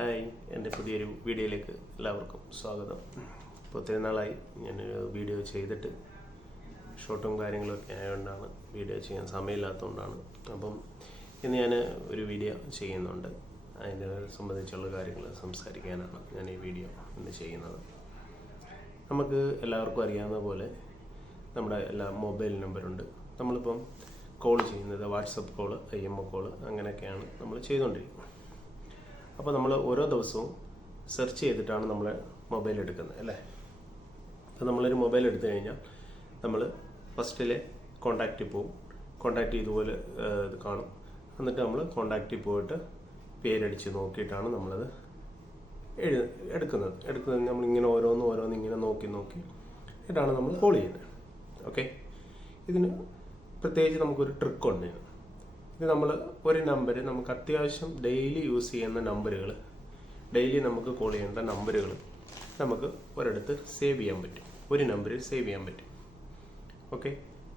Hi എന്റെ പുതിയൊരു വീഡിയോയിലേക്ക് എല്ലാവർക്കും സ്വാഗതം. ഇപ്പോൾ ഒത്തിരി നാളായി ഞാനൊരു വീഡിയോ ചെയ്തിട്ട് ഷോട്ടും കാര്യങ്ങളൊക്കെ ആയതുകൊണ്ടാണ് വീഡിയോ ചെയ്യാൻ സമയമില്ലാത്തതുകൊണ്ടാണ്. അപ്പം ഇന്ന് ഞാൻ ഒരു വീഡിയോ ചെയ്യുന്നുണ്ട്. അതിനെ സംബന്ധിച്ചുള്ള കാര്യങ്ങൾ സംസാരിക്കാനാണ് ഞാൻ ഈ വീഡിയോ ഇന്ന് ചെയ്യുന്നത്. നമുക്ക് എല്ലാവർക്കും അറിയാവുന്ന പോലെ നമ്മുടെ എല്ലാ മൊബൈൽ നമ്പറുണ്ട്. നമ്മളിപ്പം കോൾ ചെയ്യുന്നത് WhatsApp call I M O call അങ്ങനെയൊക്കെയാണ് നമ്മൾ ചെയ്തുകൊണ്ടിരിക്കുന്നത്. അപ്പോൾ നമ്മൾ ഓരോ ദിവസവും സെർച്ച് ചെയ്തിട്ടാണ് നമ്മൾ മൊബൈൽ എടുക്കുന്നത് അല്ലേ? അപ്പോൾ നമ്മളൊരു മൊബൈൽ എടുത്തു കഴിഞ്ഞാൽ നമ്മൾ ഫസ്റ്റിലെ കോണ്ടാക്റ്റിൽ പോവും. കോണ്ടാക്റ്റ് ഇതുപോലെ ഇത് കാണും. എന്നിട്ട് നമ്മൾ കോണ്ടാക്റ്റിൽ പോയിട്ട് പേരടിച്ച് നോക്കിയിട്ടാണ് നമ്മളത് എഴു എടുക്കുന്നത്. എടുക്കുന്നത് നമ്മളിങ്ങനെ ഓരോന്ന് ഓരോന്ന് ഇങ്ങനെ നോക്കി നോക്കി ഇട്ടാണ് നമ്മൾ കോൾ ചെയ്യുന്നത്. ഓക്കെ ഇതിന് പ്രത്യേകിച്ച് നമുക്കൊരു ട്രിക്കുണ്ട്. ഇത് നമ്മൾ ഒരു നമ്പർ നമുക്ക് അത്യാവശ്യം ഡെയിലി യൂസ് ചെയ്യുന്ന നമ്പറുകൾ ഡെയിലി നമുക്ക് കോൾ ചെയ്യേണ്ട നമ്പറുകൾ നമുക്ക് ഒരിടത്ത് സേവ് ചെയ്യാൻ പറ്റും. ഒരു നമ്പറിൽ സേവ് ചെയ്യാൻ പറ്റും. ഓക്കെ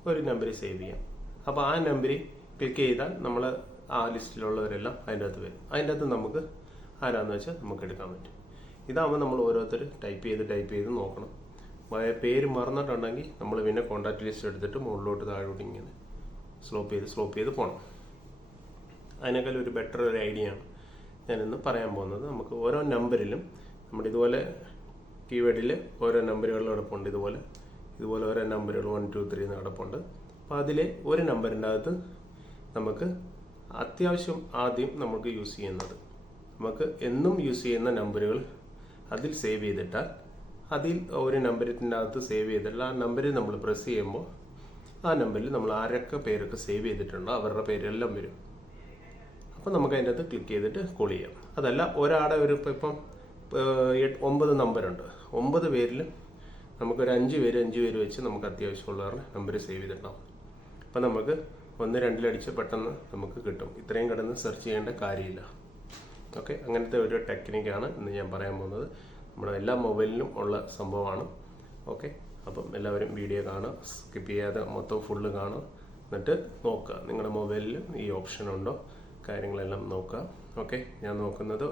ഒരു നമ്പറിൽ സേവ് ചെയ്യാം. അപ്പോൾ ആ നമ്പറിൽ ക്ലിക്ക് ചെയ്താൽ നമ്മൾ ആ ലിസ്റ്റിലുള്ളവരെല്ലാം അതിന്റെ അകത്ത് വരും. അതിന്റെ അകത്ത് നമുക്ക് ആരാന്ന് വെച്ചാൽ നമുക്ക് എടുക്കാൻ പറ്റും. ഇതാകുമ്പോൾ നമ്മൾ ഓരോരുത്തർ ടൈപ്പ് ചെയ്ത് ടൈപ്പ് ചെയ്ത് നോക്കണം. പേര് മറന്നിട്ടുണ്ടെങ്കിൽ നമ്മൾ പിന്നെ കോൺടാക്ട് ലിസ്റ്റ് എടുത്തിട്ട് മുകളിലോട്ട് താഴോട്ട് ഇങ്ങനെ സ്ലോപ്പ് ചെയ്ത് സ്ലോപ്പ് ചെയ്ത് പോകണം അതിനേക്കാൾ ഒരു ബെറ്റർ ഒരു ഐഡിയ ആണ്. ഞാനിന്ന് പറയാൻ പോകുന്നത് നമുക്ക് ഓരോ നമ്പറിലും നമ്മുടെ ഇതുപോലെ കീവേഡിൽ ഓരോ നമ്പറുകൾ കിടപ്പുണ്ട് ഇതുപോലെ. ഇതുപോലെ ഓരോ നമ്പറുകൾ വൺ ടു ത്രീ എന്ന് കിടപ്പുണ്ട് അപ്പോൾ അതിൽ ഒരു നമ്പറിന്റെ അകത്ത് നമുക്ക് അത്യാവശ്യം ആദ്യം നമുക്ക് യൂസ് ചെയ്യുന്നത്. നമുക്ക് എന്നും യൂസ് ചെയ്യുന്ന നമ്പറുകൾ അതിൽ സേവ് ചെയ്തിട്ടാൽ അതിൽ ഒരു നമ്പറിന്റെ അകത്ത് സേവ് ചെയ്തിട്ടുള്ള ആ നമ്പറിൽ നമ്മൾ പ്രസ് ചെയ്യുമ്പോൾ ആ നമ്പറിൽ നമ്മൾ ആരൊക്കെ പേരൊക്കെ സേവ് ചെയ്തിട്ടുണ്ടോ അവരുടെ പേരെല്ലാം വരും. അപ്പോൾ നമുക്ക് അതിന്റെ അകത്ത് ക്ലിക്ക് ചെയ്തിട്ട് കോൾ ചെയ്യാം. അതല്ല ഒരാടെ ഒരു ഇപ്പം ഇപ്പം ഒമ്പത് നമ്പറുണ്ട് ഒമ്പത് പേരിൽ നമുക്കൊരു അഞ്ച് പേര് അഞ്ച് പേര് വെച്ച് നമുക്ക് അത്യാവശ്യമുള്ളവരുടെ നമ്പർ സേവ് ചെയ്തിട്ടുണ്ടാവും അപ്പം നമുക്ക് ഒന്ന് രണ്ടിലടിച്ച് പെട്ടെന്ന് നമുക്ക് കിട്ടും. ഇത്രയും കിടന്ന് സെർച്ച് ചെയ്യേണ്ട കാര്യമില്ല. ഓക്കെ അങ്ങനത്തെ ഒരു ടെക്നിക്കാണ് ഇന്ന് ഞാൻ പറയാൻ പോകുന്നത്. നമ്മുടെ എല്ലാ മൊബൈലിലും ഉള്ള സംഭവമാണ്. ഓക്കെ അപ്പം എല്ലാവരും വീഡിയോ കാണുക. സ്കിപ്പ് ചെയ്യാതെ മൊത്തം ഫുള്ള് കാണുക. എന്നിട്ട് നോക്കുക. നിങ്ങളുടെ മൊബൈലിൽ ഈ ഓപ്ഷൻ ഉണ്ടോ? കാര്യങ്ങളെല്ലാം നോക്കുക. ഓക്കെ ഞാൻ നോക്കുന്നത്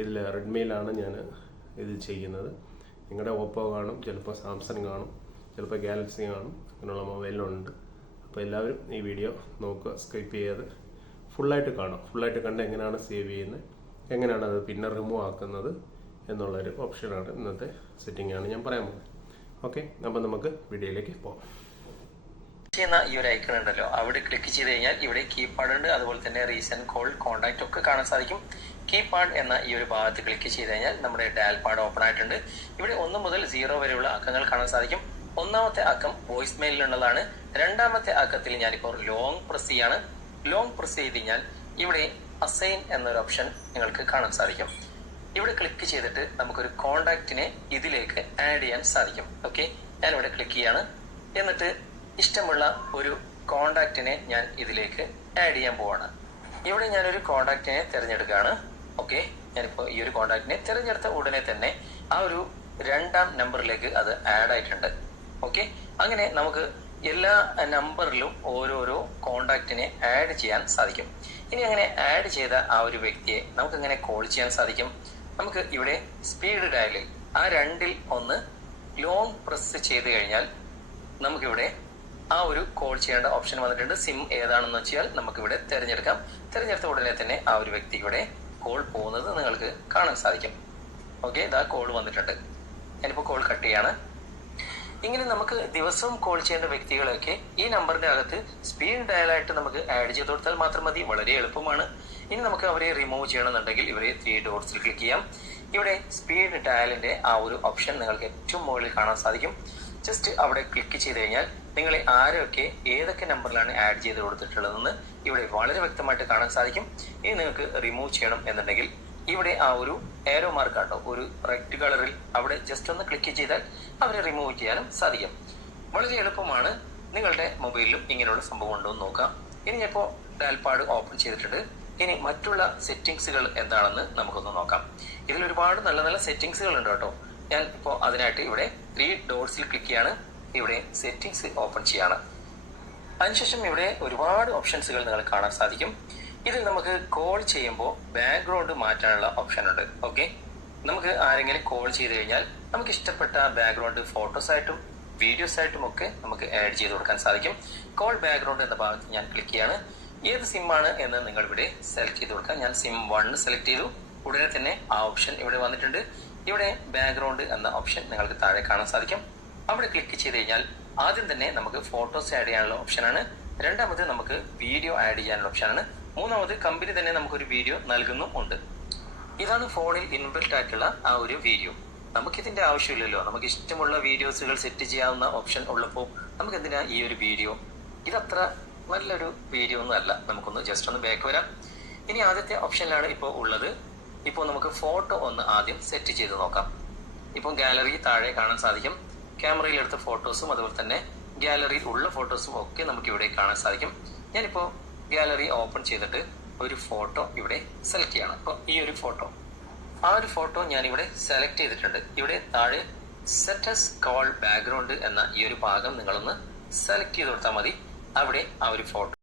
ഇതിൽ റെഡ്മിയിലാണ് ഞാൻ ഇത് ചെയ്യുന്നത്. നിങ്ങളുടെ ഓപ്പോ കാണും ചിലപ്പോൾ സാംസങ് കാണും ചിലപ്പോൾ ഗാലക്സി കാണും അങ്ങനെയുള്ള മൊബൈലുണ്ട് അപ്പോൾ എല്ലാവരും ഈ വീഡിയോ നോക്കുക സ്കിപ്പ് ചെയ്യാതെ ഫുള്ളായിട്ട് കാണാം ഫുള്ളായിട്ട് കണ്ട് എങ്ങനെയാണ് സേവ് ചെയ്യുന്നത് എങ്ങനെയാണ് അത് പിന്നെ റിമൂവ് ആക്കുന്നത് എന്നുള്ളൊരു ഓപ്ഷനാണ് ഇന്നത്തെ സെറ്റിംഗ് ആണ് ഞാൻ പറയാൻ പോകുന്നത്. ഓക്കെ അപ്പോൾ നമുക്ക് വീഡിയോയിലേക്ക് പോകാം. ചെയ്യുന്ന ഈ ഒരു ഐക്കൺ ഉണ്ടല്ലോ. അവിടെ ക്ലിക്ക് ചെയ്ത് കഴിഞ്ഞാൽ ഇവിടെ കീപാഡ് ഉണ്ട്. അതുപോലെ തന്നെ റീസെന്റ് കോൾ കോൺടാക്ട് ഒക്കെ കാണാൻ സാധിക്കും. കീപാഡ് എന്ന ഈ ഒരു ഭാഗത്ത് ക്ലിക്ക് ചെയ്ത് കഴിഞ്ഞാൽ നമ്മുടെ ഡയൽ പാഡ് ഓപ്പൺ ആയിട്ടുണ്ട്. ഇവിടെ ഒന്ന് മുതൽ സീറോ വരെയുള്ള അക്കങ്ങൾ കാണാൻ സാധിക്കും. ഒന്നാമത്തെ അക്കം വോയിസ് മെയിലിലുള്ളതാണ് രണ്ടാമത്തെ അക്കത്തിൽ ഞാനിപ്പോൾ ലോങ് പ്രസ് ചെയ്യാണ്. ലോങ് പ്രസ് ചെയ്ത് കഴിഞ്ഞാൽ ഇവിടെ അസൈൻ എന്നൊരു ഓപ്ഷൻ നിങ്ങൾക്ക് കാണാൻ സാധിക്കും. ഇവിടെ ക്ലിക്ക് ചെയ്തിട്ട് നമുക്കൊരു കോണ്ടാക്റ്റിനെ ഇതിലേക്ക് ആഡ് ചെയ്യാൻ സാധിക്കും. ഓക്കെ ഞാനിവിടെ ക്ലിക്ക് ചെയ്യാണ്. എന്നിട്ട് ഇഷ്ടമുള്ള ഒരു കോണ്ടാക്റ്റിനെ ഞാൻ ഇതിലേക്ക് ആഡ് ചെയ്യാൻ പോവാണ്. ഇവിടെ ഞാനൊരു കോണ്ടാക്റ്റിനെ തിരഞ്ഞെടുക്കുകയാണ്. ഓക്കെ ഞാനിപ്പോൾ ഈ ഒരു കോണ്ടാക്റ്റിനെ തിരഞ്ഞെടുത്ത ഉടനെ തന്നെ ആ ഒരു രണ്ടാം നമ്പറിലേക്ക് അത് ആഡ് ആയിട്ടുണ്ട്. ഓക്കെ അങ്ങനെ നമുക്ക് എല്ലാ നമ്പറിലും ഓരോരോ കോണ്ടാക്റ്റിനെ ആഡ് ചെയ്യാൻ സാധിക്കും. ഇനി അങ്ങനെ ആഡ് ചെയ്ത ആ ഒരു വ്യക്തിയെ നമുക്ക് എങ്ങനെ കോൾ ചെയ്യാൻ സാധിക്കും. നമുക്ക് ഇവിടെ സ്പീഡ് ഡയലിൽ ആ രണ്ടിൽ ഒന്ന് ലോങ് പ്രസ് ചെയ്ത് കഴിഞ്ഞാൽ നമുക്കിവിടെ ആ ഒരു കോൾ ചെയ്യേണ്ട ഓപ്ഷൻ വന്നിട്ടുണ്ട്. സിം ഏതാണെന്ന് വെച്ചാൽ നമുക്കിവിടെ തിരഞ്ഞെടുക്കാം. തിരഞ്ഞെടുത്ത ഉടനെ തന്നെ ആ ഒരു വ്യക്തിയുടെ കോൾ പോകുന്നത് നിങ്ങൾക്ക് കാണാൻ സാധിക്കും. ഓക്കെ ഇതാ കോൾ വന്നിട്ടുണ്ട്. ഞാനിപ്പോൾ കോൾ കട്ട് ചെയ്യാണ്. ഇങ്ങനെ നമുക്ക് ദിവസവും കോൾ ചെയ്യേണ്ട വ്യക്തികളൊക്കെ ഈ നമ്പറിന്റെ അകത്ത് സ്പീഡ് ഡയലായിട്ട് നമുക്ക് ആഡ് ചെയ്ത് കൊടുത്താൽ മാത്രം മതി. വളരെ എളുപ്പമാണ്. ഇനി നമുക്ക് അവരെ റിമൂവ് ചെയ്യണമെന്നുണ്ടെങ്കിൽ ഇവരെ ത്രീ ഡോട്ട്സിൽ ക്ലിക്ക് ചെയ്യാം. ഇവിടെ സ്പീഡ് ഡയലിന്റെ ആ ഒരു ഓപ്ഷൻ നിങ്ങൾക്ക് ഏറ്റവും മുകളിൽ കാണാൻ സാധിക്കും. ജസ്റ്റ് അവിടെ ക്ലിക്ക് ചെയ്ത് കഴിഞ്ഞാൽ നിങ്ങളെ ആരൊക്കെ ഏതൊക്കെ നമ്പറിലാണ് ആഡ് ചെയ്ത് കൊടുത്തിട്ടുള്ളതെന്ന് ഇവിടെ വളരെ വ്യക്തമായിട്ട് കാണാൻ സാധിക്കും. ഇനി നിങ്ങൾക്ക് റിമൂവ് ചെയ്യണം എന്നുണ്ടെങ്കിൽ ഇവിടെ ആ ഒരു ഏരോ മാർക്ക് ആട്ടോ ഒരു റെഡ് കളറിൽ അവിടെ ജസ്റ്റ് ഒന്ന് ക്ലിക്ക് ചെയ്താൽ അവരെ റിമൂവ് ചെയ്യാനും സാധിക്കും. വളരെ എളുപ്പമാണ് നിങ്ങളുടെ മൊബൈലിലും ഇങ്ങനെയുള്ള സംഭവം ഉണ്ടോ എന്ന് നോക്കാം. ഇനി ഞാൻ ഇപ്പോൾ ഡാൽപാഡ് ഓപ്പൺ ചെയ്തിട്ടുണ്ട്. ഇനി മറ്റുള്ള സെറ്റിംഗ്സുകൾ എന്താണെന്ന് നമുക്കൊന്ന് നോക്കാം. ഇതിൽ ഒരുപാട് നല്ല നല്ല സെറ്റിംഗ്സുകൾ ഉണ്ട് കേട്ടോ. ഞാൻ ഇപ്പോൾ അതിനായിട്ട് ഇവിടെ ത്രീ ഡോട്ട്സിൽ ക്ലിക്ക് ചെയ്യാണ്. ഇവിടെ സെറ്റിംഗ്സ് ഓപ്പൺ ചെയ്യാണ്. അതിനുശേഷം ഇവിടെ ഒരുപാട് ഓപ്ഷൻസുകൾ നിങ്ങൾ കാണാൻ സാധിക്കും. ഇതിൽ നമുക്ക് കോൾ ചെയ്യുമ്പോൾ ബാക്ക്ഗ്രൗണ്ട് മാറ്റാനുള്ള ഓപ്ഷൻ ഉണ്ട്. ഓക്കെ നമുക്ക് ആരെങ്കിലും കോൾ ചെയ്ത് കഴിഞ്ഞാൽ നമുക്ക് ഇഷ്ടപ്പെട്ട ബാക്ക്ഗ്രൗണ്ട് ഫോട്ടോസ് ആയിട്ടും വീഡിയോസ് ആയിട്ടും ഒക്കെ നമുക്ക് ആഡ് ചെയ്ത് കൊടുക്കാൻ സാധിക്കും. കോൾ ബാക്ക്ഗ്രൗണ്ട് എന്ന ഭാഗത്ത് ഞാൻ ക്ലിക്ക് ചെയ്യാണ്. ഏത് സിം ആണ് എന്ന് നിങ്ങൾ ഇവിടെ സെലക്ട് ചെയ്ത് കൊടുക്കാം. ഞാൻ സിം വൺ സെലക്ട് ചെയ്തു. ഉടനെ തന്നെ ആ ഓപ്ഷൻ ഇവിടെ വന്നിട്ടുണ്ട്. ഇവിടെ ബാക്ക്ഗ്രൗണ്ട് എന്ന ഓപ്ഷൻ നിങ്ങൾക്ക് താഴെ കാണാൻ സാധിക്കും. അവിടെ ക്ലിക്ക് ചെയ്ത് കഴിഞ്ഞാൽ ആദ്യം തന്നെ നമുക്ക് ഫോട്ടോസ് ആഡ് ചെയ്യാനുള്ള ഓപ്ഷനാണ് രണ്ടാമത് നമുക്ക് വീഡിയോ ആഡ് ചെയ്യാനുള്ള ഓപ്ഷനാണ് മൂന്നാമത് കമ്പനി തന്നെ നമുക്കൊരു വീഡിയോ നൽകുന്നും ഉണ്ട് ഇതാണ് ഫോണിൽ ഇൻബിൽറ്റ് ആയിട്ടുള്ള ആ ഒരു വീഡിയോ നമുക്കിതിന്റെ ആവശ്യമില്ലല്ലോ. നമുക്ക് ഇഷ്ടമുള്ള വീഡിയോസുകൾ സെറ്റ് ചെയ്യാവുന്ന ഓപ്ഷൻ ഉള്ളപ്പോൾ നമുക്ക് എന്തിനാ ഈ ഒരു വീഡിയോ ഇതത്ര നല്ലൊരു വീഡിയോ ഒന്നും അല്ല നമുക്കൊന്ന് ജസ്റ്റ് ഒന്ന് ബാക്ക് വരാം. ഇനി ആദ്യത്തെ ഓപ്ഷനിലാണ് ഇപ്പോൾ ഉള്ളത്. ഇപ്പോൾ നമുക്ക് ഫോട്ടോ ഒന്ന് ആദ്യം സെറ്റ് ചെയ്ത് നോക്കാം. ഇപ്പോൾ ഗാലറി താഴെ കാണാൻ സാധിക്കും. ക്യാമറയിൽ എടുത്ത ഫോട്ടോസും അതുപോലെ തന്നെ ഗാലറിയിൽ ഉള്ള ഫോട്ടോസും ഒക്കെ നമുക്ക് ഇവിടെ കാണാൻ സാധിക്കും. ഞാനിപ്പോൾ ഗാലറി ഓപ്പൺ ചെയ്തിട്ട് ഒരു ഫോട്ടോ ഇവിടെ സെലക്ട് ചെയ്യണം. അപ്പോൾ ഈ ഒരു ഫോട്ടോ. ആ ഒരു ഫോട്ടോ ഞാൻ ഇവിടെ സെലക്ട് ചെയ്തിട്ടുണ്ട്. ഇവിടെ താഴെ സെറ്റസ് കോൾ ബാക്ക്ഗ്രൗണ്ട് എന്ന ഈ ഒരു ഭാഗം നിങ്ങളൊന്ന് സെലക്ട് ചെയ്ത് കൊടുത്താൽ മതി. അവിടെ ആ ഒരു ഫോട്ടോ.